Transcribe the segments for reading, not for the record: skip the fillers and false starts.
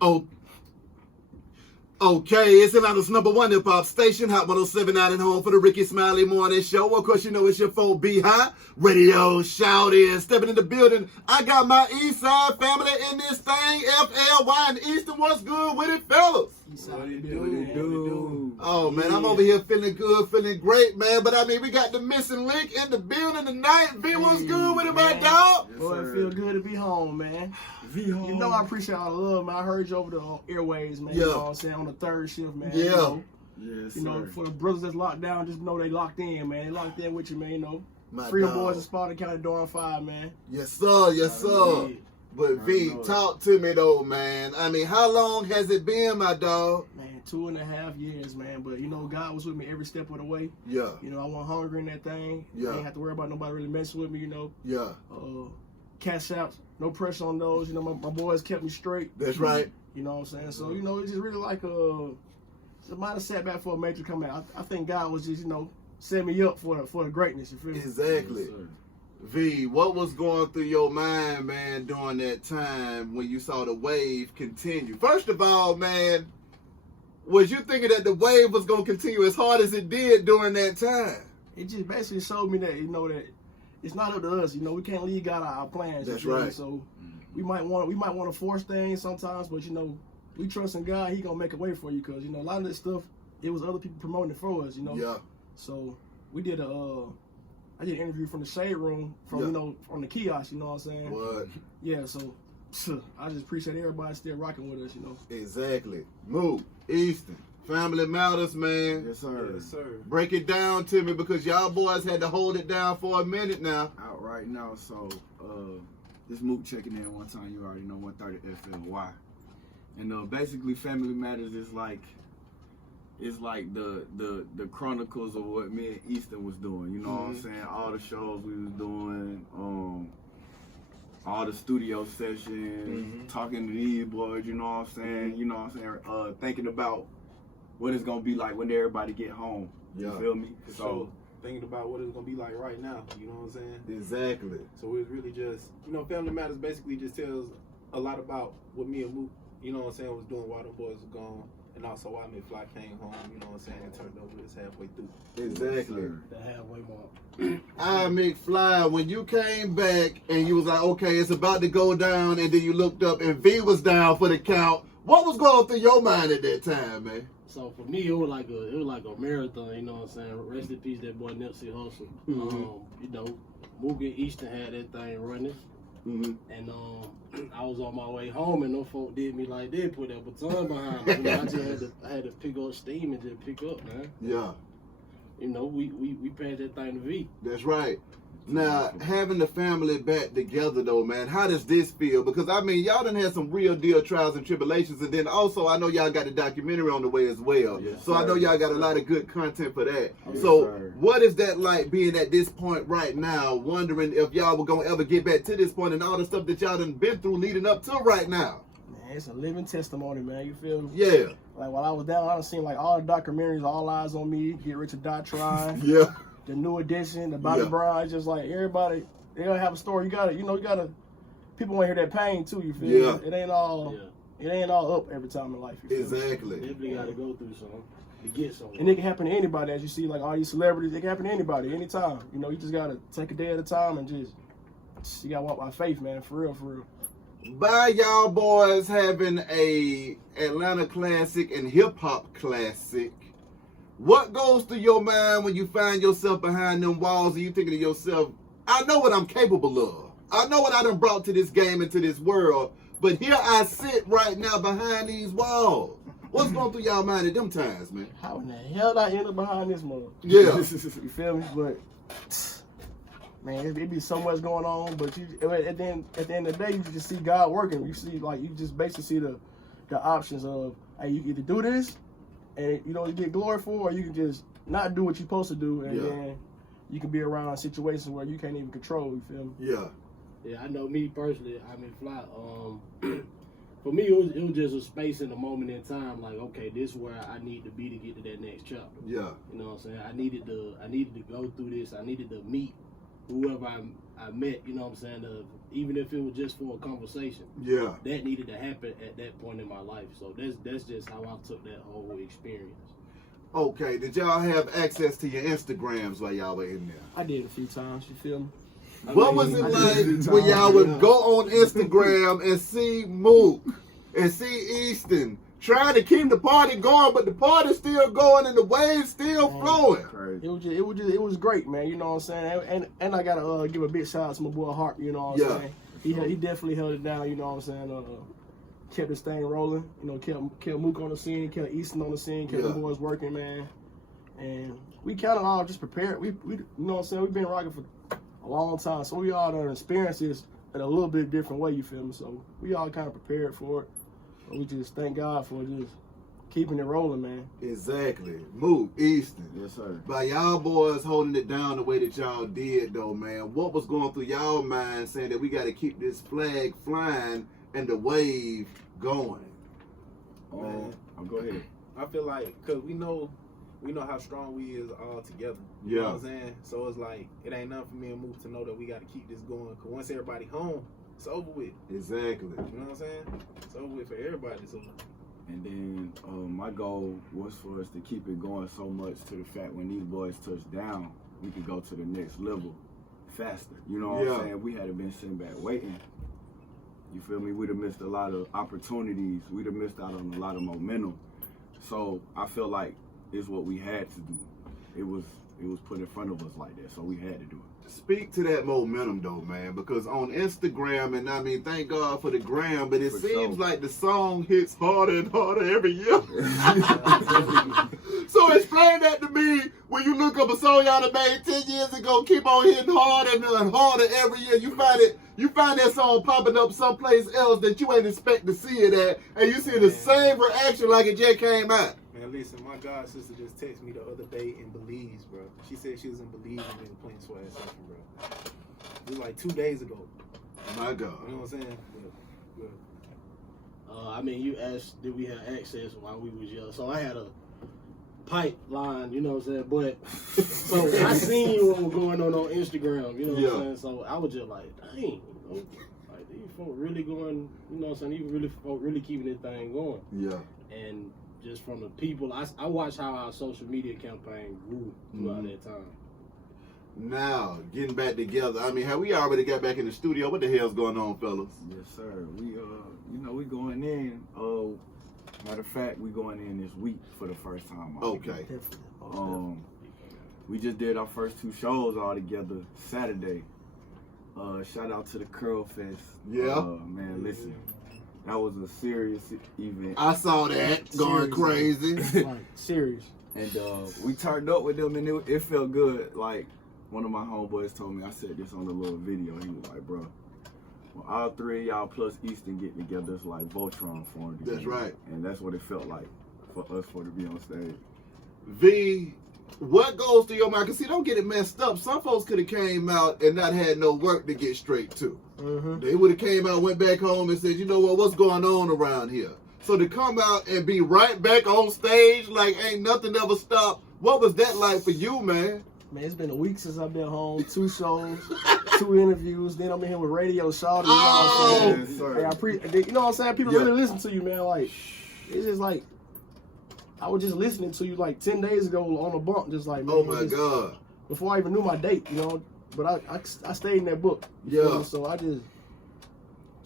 Oh, okay, it's Atlanta's #1 hip-hop station, Hot 107.9 and home for the Ricky Smiley Morning Show. Of course, you know it's your 4B High Radio Shout In. Stepping in the building, I got my East Side family in this thing. F.L.Y. and Easton, what's good with it, fellas? What it do? Oh, man, I'm over here feeling good, feeling great, man. But, I mean, we got the missing link in the building tonight. V, what's good with it, my dog? Yes, Boy, it feel good to be home, man. V home. You know I appreciate all the love, man. I heard you over the airways, man. Yeah. You know what I'm saying? On the third shift, man. Yeah. You know, Yes, you know, sir. for the brothers that's locked down, just know they locked in, man. They locked in with you, man. You know, My Freedom dog. Boys and Spartan County Door on 5, man. Yes, sir. Yes, sir. Yeah. But, V, talk to me, though, man. I mean, how long has it been, my dog? Man, 2.5 years, man. But, you know, God was with me every step of the way. Yeah, You know, I wasn't hungry in that thing. Yeah. I ain't have to worry about nobody really messing with me, you know. yeah. Cash outs, no pressure on those. You know, my boys kept me straight. That's right. You know what I'm saying? So, you know, it's just really like it's a minor setback for a major comeback. I think God was just, you know, setting me up for the greatness, you feel me? Exactly. Yes, sir. V, what was going through your mind, man, during that time when you saw the wave continue? First of all, man, was you thinking that the wave was going to continue as hard as it did during that time? It just basically showed me that, you know, that it's not up to us. You know, we can't leave God our plans. you That's feel me? right. So we might want to force things sometimes, but, you know, we trust in God. He going to make a way for you because, you know, a lot of this stuff, it was other people promoting it for us, you know? Yeah. So we did I did an interview from the Shade Room from, Yeah. you know, from the kiosk, you know what I'm saying? What? Yeah, so I just appreciate everybody still rocking with us, you know. Exactly. Mook, Easton, Family Matters, man. Yes, sir. Yes, sir. Break it down to me because y'all boys had to hold it down for a minute now. Out right now, so this Mook checking in one time, you already know 130 F.L.Y. And basically Family Matters is like the chronicles of what me and Easton was doing. You know what I'm saying? All the shows we was doing, all the studio sessions, talking to these boys, you know what I'm saying? You know what I'm saying? Thinking about what it's gonna be like when everybody get home. You Yeah. feel me? For So sure. Thinking about what it's gonna be like right now, you know what I'm saying? Exactly. So it was really just, you know, Family Matters basically just tells a lot about what me and Mook, you know what I'm saying, was doing while them boys were gone, and also why iMcFli came home, you know what I'm saying, and turned over this halfway through. Exactly. The halfway mark. iMcFli, when you came back and you was like, okay, it's about to go down, and then you looked up and V was down for the count, what was going through your mind at that time, man? So for me, it was like a marathon. You know what I'm saying? Rest in peace, that boy Nipsey Hussle. You know, Mook and Easton had that thing running, and I was on my way home, and no folk did me like they put that baton behind me. You know, I had to pick up steam and just pick up, man. Yeah, You know, we passed that thing to V. that's right. Now, having the family back together, though, man, how does this feel? Because, I mean, y'all done had some real deal trials and tribulations, and then also, I know y'all got a documentary on the way as well. Yes, so I know sir. y'all got a lot of good content for that. Yes, So sir. what is that like being at this point right now, wondering if y'all were going to ever get back to this point and all the stuff that y'all done been through leading up to right now? Man, it's a living testimony, man. You feel me? Yeah. Like while I was down, I done seen like all the documentaries, All Eyes on Me, Get Rich or Die Trying, Yeah. the New Edition, the Bobby Yeah. Brown. It's just like everybody, they gonna have a story. You gotta, people want to hear that pain too. You feel Yeah. me? It ain't all up every time in life. You feel me? Exactly. Definitely got to go through something to get something. And it can happen to anybody, as you see, like all these celebrities. It can happen to anybody, anytime. You know, you just gotta take a day at a time and you gotta walk by faith, man. For real, for real. By y'all boys having a Atlanta classic and hip hop classic, what goes through your mind when you find yourself behind them walls and you thinking to yourself, I know what I'm capable of. I know what I done brought to this game and to this world, but here I sit right now behind these walls. What's going through y'all mind at them times, man? How in the hell did I end up behind this mother? Yeah. You feel me? But man, it be so much going on. But at the end of the day, you just see God working. You see, like, you just basically see the options of, hey, you can either do this and you get glory for, or you can just not do what you're supposed to do, and then you can be around situations where you can't even control. You feel me? Yeah. Yeah, I know me personally, iMcFli, for me, it was just a space in a moment in time, like, okay, this is where I need to be to get to that next chapter. Yeah. You know what I'm saying? I needed to go through this. I needed to meet whoever I met, you know what I'm saying, even if it was just for a conversation. Yeah. That needed to happen at that point in my life. So that's just how I took that whole experience. Okay, did y'all have access to your Instagrams while y'all were in there? I did a few times, you feel me? What was it like when y'all would go on Instagram and see Mook and see Easton trying to keep the party going, but the party's still going and the waves still flowing? Crazy. It was great, man. You know what I'm saying? And I gotta give a big shout out to my boy Hart. You know what I'm saying? He definitely held it down. You know what I'm saying? Kept this thing rolling. You know, kept Mook on the scene, kept Easton on the scene, kept the boys working, man. And we kind of all just prepared. We you know what I'm saying? We've been rocking for a long time, so we all done experienced this in a little bit different way. You feel me? So we all kind of prepared for it. But we just thank God for just keeping it rolling, man. Exactly. Mook, Easton. Yes, sir. By y'all boys holding it down the way that y'all did, though, man, what was going through y'all mind saying that we got to keep this flag flying and the wave going? Go ahead. I feel like, cause we know how strong we is all together. You know what I'm saying? So it's like, it ain't nothing for me and Mook to know that we got to keep this going. Cause once everybody home, it's over with. Exactly. You know what I'm saying? It's over with for everybody. So. And then my goal was for us to keep it going so much to the fact when these boys touch down, we could go to the next level faster. You know what I'm saying? We had been sitting back waiting. You feel me? We'd have missed a lot of opportunities. We'd have missed out on a lot of momentum. So I feel like it's what we had to do. It was put in front of us like that, so we had to do it. Speak to that momentum, though, man, because on Instagram, and I mean, thank God for the gram, but it seems like the song hits harder and harder every year. So explain that to me. When you look up a song y'all done made 10 years ago, keep on hitting harder and harder every year. You find that song popping up someplace else that you ain't expect to see it at, and you see the same reaction like it just came out. Man, listen, my god sister just texted me the other day in Belize, bro. She said she was in Belize and they were playing Swag Surfing, bro. It was like 2 days ago. My God. You know what I'm saying? But. I mean, you asked, did we have access while we was young? So I had a pipeline, you know what I'm saying? But so I seen what was going on Instagram, you know what I'm saying? So I was just like, dang, you know, like these folk really going, you know what I'm saying? These folk really keeping this thing going. Yeah. And just from the people, I watched how our social media campaign grew throughout that time. Now, getting back together, I mean, have we already got back in the studio? What the hell's going on, fellas? Yes, sir. We we going in. Matter of fact, we going in this week for the first time. Okay. We just did our first 2 shows all together Saturday. Shout out to the Curl Fest. Yeah. Man, listen. That was a serious event. I saw that going crazy. Like, serious. And we turned up with them, and it felt good. Like, one of my homeboys told me, I said this on the little video. He was like, bro, when all 3 of y'all plus Easton get together, it's like Voltron formed. That's right. And that's what it felt like for us to be on stage. V, what goes through your mind? Because see, don't get it messed up. Some folks could have came out and not had no work to get straight to. They would have came out, went back home and said, you know what's going on around here? So to come out and be right back on stage like ain't nothing ever stopped, what was that like for you, man? Man, it's been a week since I've been home. 2 shows, 2 interviews. Then I'm in here with Radio Shawty. You know what I'm saying? Hey, you know what I'm saying? People really listen to you, man. Like, it's just like, I was just listening to you like 10 days ago on a bump, just like, man, oh my God. Before I even knew my date, you know. But I stayed in that book. You feel me? So I just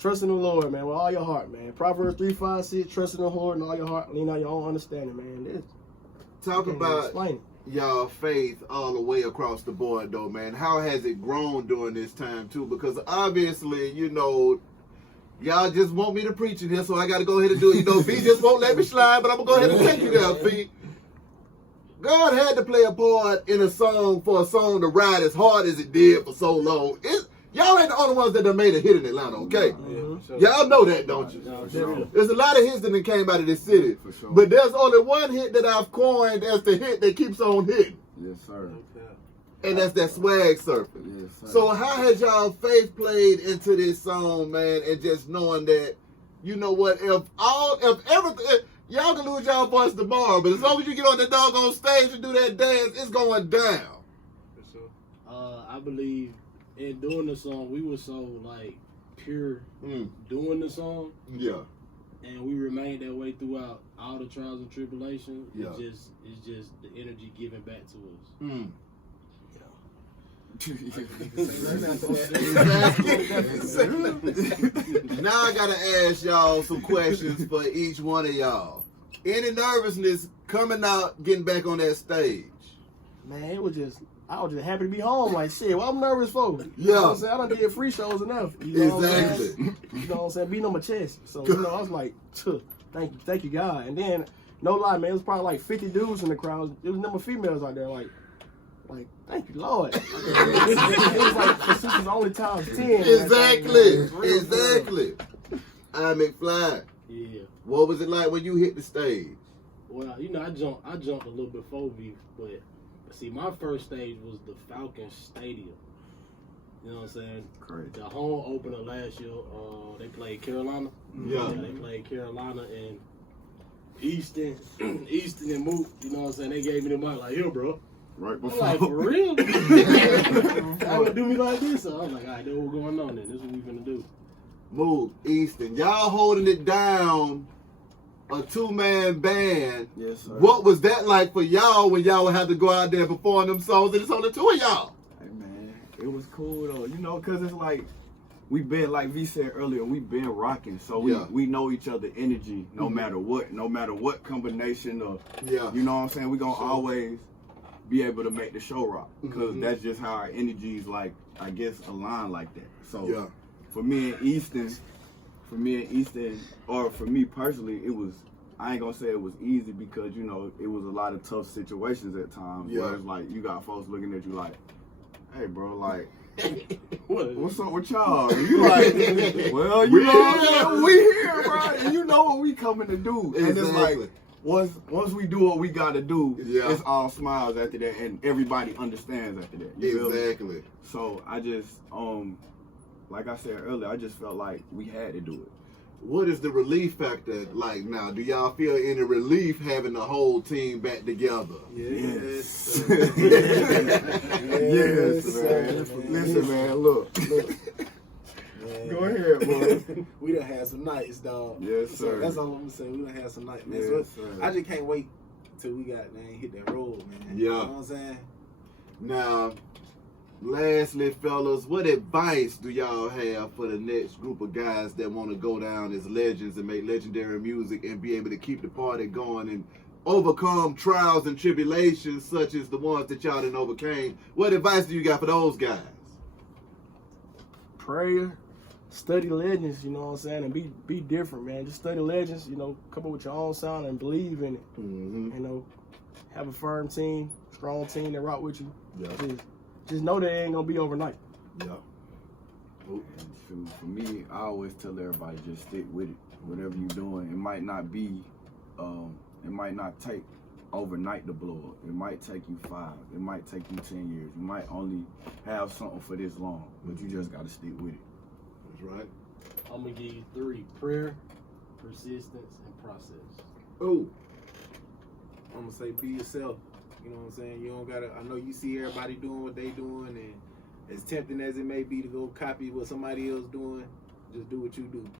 trust in the Lord, man, with all your heart, man. Proverbs 3:5 trust in the Lord and all your heart, lean on your own understanding, man. Talk about y'all faith all the way across the board, though, man. How has it grown during this time, too? Because obviously, you know, y'all just want me to preach in here, so I got to go ahead and do it. You know, V just won't let me slide, but I'm going to go ahead and take you there, V. God had to play a part in a song for a song to ride as hard as it did for so long. Y'all ain't the only ones that done made a hit in Atlanta, okay? Y'all know that, don't you? There's a lot of hits that came out of this city. But there's only one hit that I've coined as the hit that keeps on hitting. Yes, sir. And that's that Swag Surfing. Yes, sir. So how has y'all faith played into this song, man, and just knowing that, you know what, if everything, y'all can lose y'all voice tomorrow, but as long as you get on the doggone stage and do that dance, it's going down. I believe And doing the song, we were so like pure doing the song. Yeah. And we remained that way throughout all the trials and tribulations. Yeah. It's just the energy given back to us. Now I gotta ask y'all some questions for each one of y'all. Any nervousness coming out, getting back on that stage? Man, I was just happy to be home. Like, shit, what I'm nervous for? You Yeah. know what I'm saying? I done did free shows enough. You know what I'm Exactly. saying? You know what I'm saying? Beating on my chest. So, you know, I was like, thank you, God. And then, no lie, man, it was probably like 50 dudes in the crowd. There was a number of females out there, like, thank you, Lord. It was like, this was only times 10. Exactly. Like, real. Exactly. iMcFli. Yeah. What was it like when you hit the stage? Well, you know, I jumped a little before V, but see, my first stage was the Falcon Stadium. You know what I'm saying? Correct. The home opener last year, they played Carolina. Yeah. They played Carolina and Easton and Mook. You know what I'm saying? They gave me the mic like, here, bro. Right I'm before. like, for real? How gonna do me like this? So I was like, all right, that's what's going on then. This is what we finna do. Mook, Easton, y'all holding it down, a 2-man band. Yes, sir. What was that like for y'all when y'all would have to go out there and perform them songs and it's only 2 of y'all? Hey, man, it was cool though. You know, cause it's like we been, like V said earlier, we been rocking, so we know each other energy no matter what combination of, you know what I'm saying. We gonna always be able to make the show rock, because that's just how our energies, like, I guess, align like that. So for me and Easton, or for me personally, it was, I ain't gonna say it was easy, because, you know, it was a lot of tough situations at times where it's like you got folks looking at you like, hey bro, like, what's up with y'all? And you like, well, you know, we here, bro, and you know what we coming to do. And it's like, once we do what we gotta do, it's all smiles after that, and everybody understands after that. You feel me? So I just, like I said earlier, I just felt like we had to do it. What is the relief factor like now? Do y'all feel any relief having the whole team back together? Yes. Yes, man. Listen, man, look. Go ahead, boy. We done had some nights, dog. Yes, sir. So that's all I'm gonna say. We done had some nights, man. Yes, So sir. I just can't wait till we got, man, hit that road, man. Yeah. You know what I'm saying? Now, lastly, fellas, what advice do y'all have for the next group of guys that want to go down as legends and make legendary music and be able to keep the party going and overcome trials and tribulations such as the ones that y'all done overcame? What advice do you got for those guys? Prayer, study legends, you know what I'm saying, and be different, man. Just study legends, you know, come up with your own sound and believe in it. You know, have a firm team, strong team that rock with you. Just know that it ain't gonna be overnight. Shoot, for me, I always tell everybody, just stick with it. Whatever you're doing, it might not be, it might not take overnight to blow up. It might take you 5. It might take you 10 years. You might only have something for this long, but you just gotta stick with it. That's right. I'm gonna give you 3: prayer, persistence, and process. Oh, I'm gonna say be yourself. You know what I'm saying? You don't gotta, I know you see everybody doing what they doing, and as tempting as it may be to go copy what somebody else doing, just do what you do.